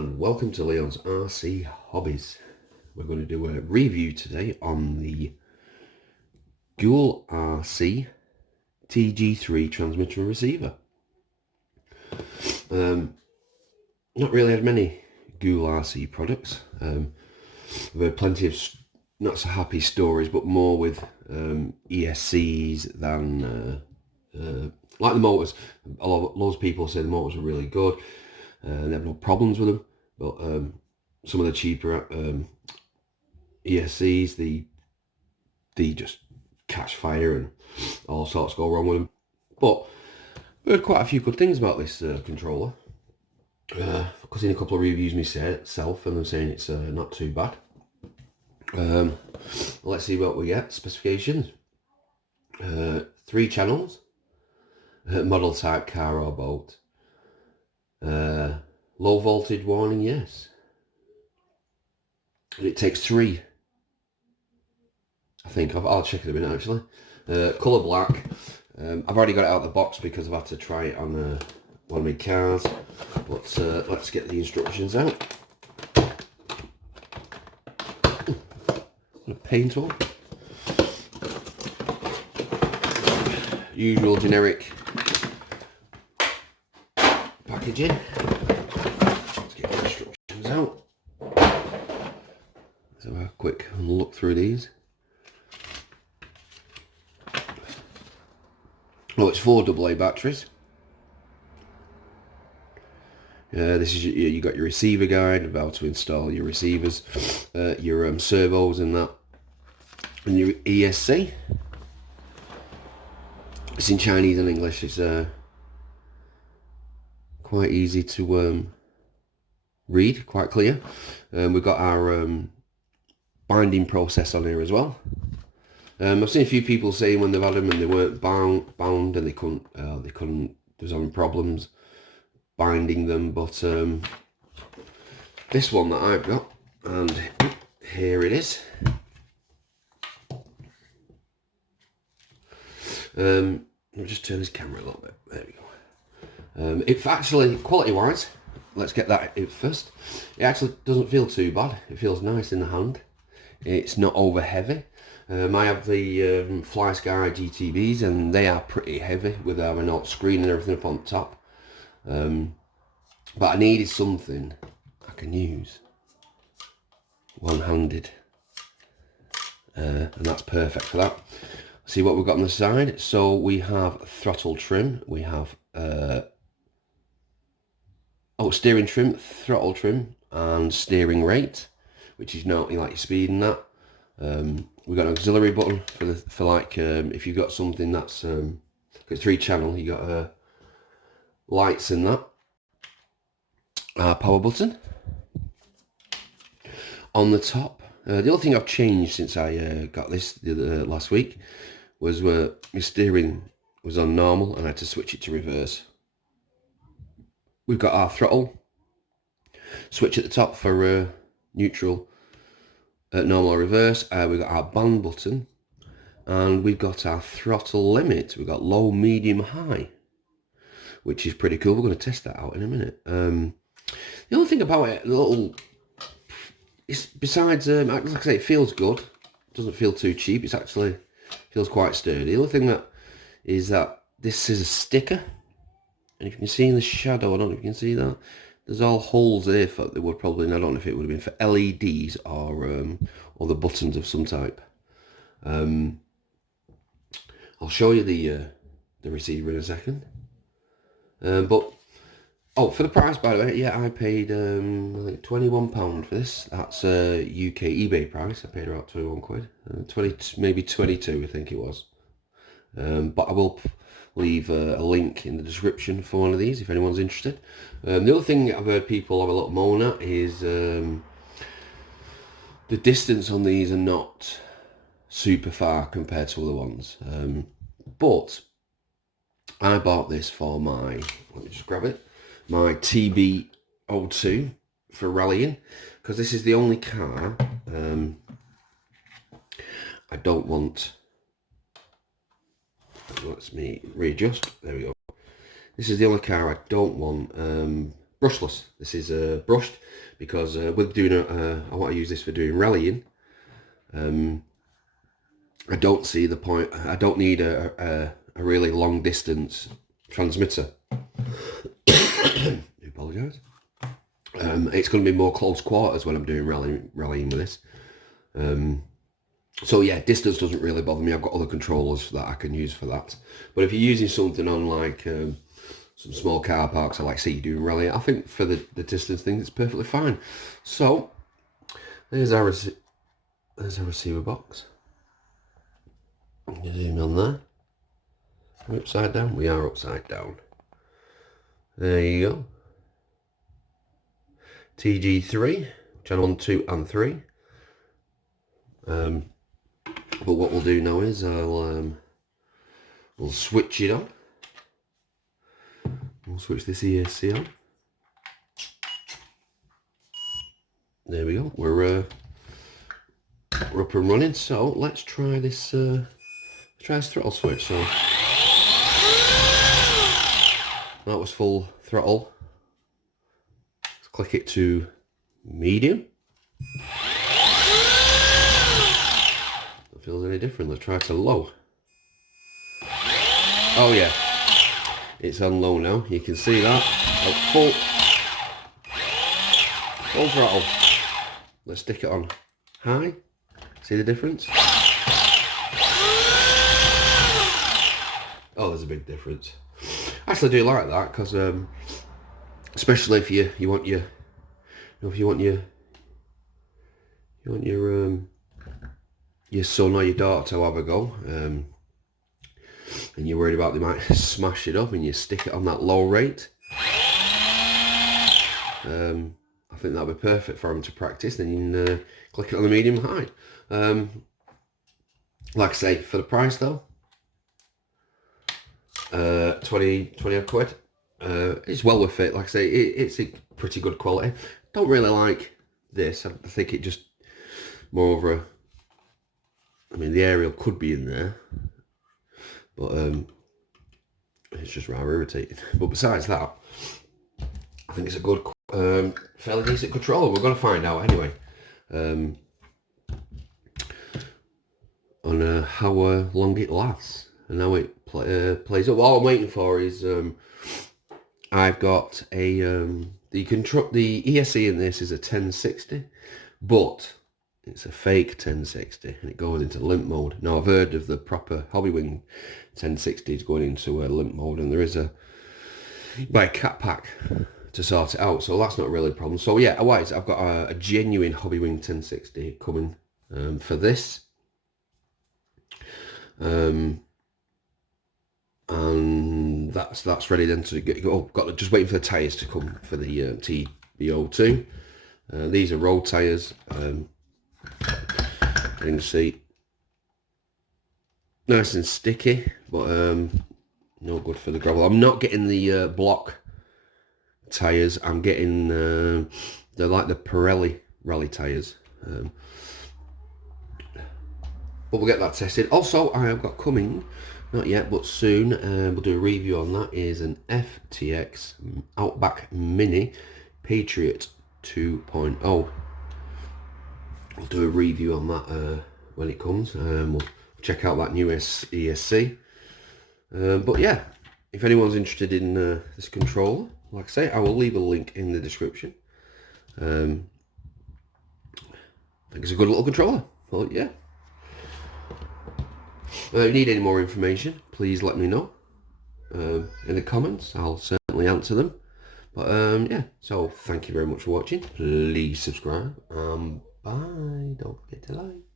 and welcome to Leon's RC Hobbies. We're going to do a review today on the GOOLRC TG3 transmitter and receiver. Not really had many GOOLRC products. We've had plenty of not so happy stories, but more with ESCs than like the motors. Loads of people say the motors are really good. They have no problems with them, but some of the cheaper ESCs, they just catch fire and all sorts go wrong with them. But we heard quite a few good things about this controller. I've seen a couple of reviews myself, and I'm saying it's not too bad. Let's see what we get. Specifications: 3 channels, model type car or boat. Low voltage warning, yes. And it takes 3. I think I'll check it in a minute actually. Colour black. I've already got it out of the box because I've had to try it on one of my cars. But let's get the instructions out. A paint on. Usual generic packaging. Let's get the instructions out. Let's have a quick look through these. Well, it's 4 AA batteries. This is you got your receiver guide of how to install your receivers, your servos and that, and your ESC. It's in Chinese and English. It's quite easy to read, quite clear. We've got our binding process on here as well. I've seen a few people saying when they've had them and they weren't bound and they couldn't, they was having problems binding them, but this one that I've got, and here it is. Let me just turn this camera a little bit. There we go. It actually, quality-wise, let's get that out first. It actually doesn't feel too bad. It feels nice in the hand. It's not over heavy. I have the Fly Sky GTVs, and they are pretty heavy with having a screen and everything up on top. But I needed something I can use one-handed, and that's perfect for that. See what we've got on the side. So we have throttle trim, we have steering trim, throttle trim, and steering rate, which is now like your speed and that. We've got an auxiliary button for like if you've got something that's it's 3 channel, you got lights in that. Power button on the top. The other thing I've changed since I got this last week was where my steering was on normal and I had to switch it to reverse. We've got our throttle switch at the top for neutral, normal or reverse. We've got our band button, and we've got our throttle limit. We've got low, medium, high, which is pretty cool. We're going to test that out in a minute. The only thing about it, besides, like I say, it feels good. It doesn't feel too cheap. It's actually feels quite sturdy. The other thing that is that this is a sticker, and if you can see in the shadow, I don't know if you can see that. There's all holes there for they would probably. I don't know if it would have been for LEDs or the buttons of some type. I'll show you the receiver in a second. But for the price, by the way, yeah, I paid I think £21 for this. That's UK eBay price. I paid about 21 quid, 20 maybe 22, I think it was. But I will leave a link in the description for one of these if anyone's interested. The other thing I've heard people have a little moan at is the distance on these are not super far compared to other ones. But I bought this for let me just grab it, my TB02 for rallying, because this is the only car I don't want. Let's me readjust. There we go. This is the only car I don't want brushless. This is brushed because with doing I want to use this for doing rallying. I don't see the point. I don't need a really long distance transmitter. I apologise. It's going to be more close quarters when I'm doing rallying with this. So yeah, distance doesn't really bother me. I've got other controllers that I can use for that. But if you're using something on like some small car parks, or like say you're doing rally, I think for the distance thing, it's perfectly fine. So there's our receiver box. You zoom on there. We're upside down. We are upside down. There you go. TG3, channel 1, 2 and 3. But what we'll do now is we'll switch it on. We'll switch this ESC on. There we go. We're up and running. So let's try this. Try this throttle switch. So that was full throttle. Let's click it to medium. Don't feel any different. Let's try it to low. Oh yeah, it's on low now. You can see that. Oh, full throttle. Let's stick it on high. See the difference? Oh, there's a big difference. I actually do like that because, especially if you want your, if you want your son or your daughter to have a go, and you're worried about they might smash it up, and you stick it on that low rate. I think that'd be perfect for them to practice. Then you can click it on the medium high. Like I say, for the price though, 20 odd quid. It's well worth it. Like I say, it's a pretty good quality. Don't really like this. I think it just more over a, I mean, the aerial could be in there, but it's just rather irritating. But besides that, I think it's a good, fairly decent controller. We're going to find out anyway on how long it lasts and how it plays up. All I'm waiting for is I've got a the ESC in this is a 1060, but it's a fake 1060 and it goes into limp mode. Now I've heard of the proper Hobbywing 1060s going into limp mode, and there is a buy a cat pack to sort it out, so that's not really a problem. So yeah, otherwise I've got a genuine Hobbywing 1060 coming for this, and that's ready then to get. Oh, just waiting for the tyres to come for the TBO2. These are road tyres. You can see nice and sticky, but no good for the gravel. I'm not getting the block tyres. I'm getting they're like the Pirelli rally tyres, but we'll get that tested. Also, I have got coming, not yet but soon, we'll do a review on that, is an FTX Outback Mini Patriot 2.0. We'll do a review on that when it comes. We'll check out that new ESC. But yeah, if anyone's interested in this controller, like I say, I will leave a link in the description. I think it's a good little controller. Well, yeah. If you need any more information, please let me know in the comments. I'll certainly answer them. But yeah, so thank you very much for watching. Please subscribe. Bye. Don't forget to like.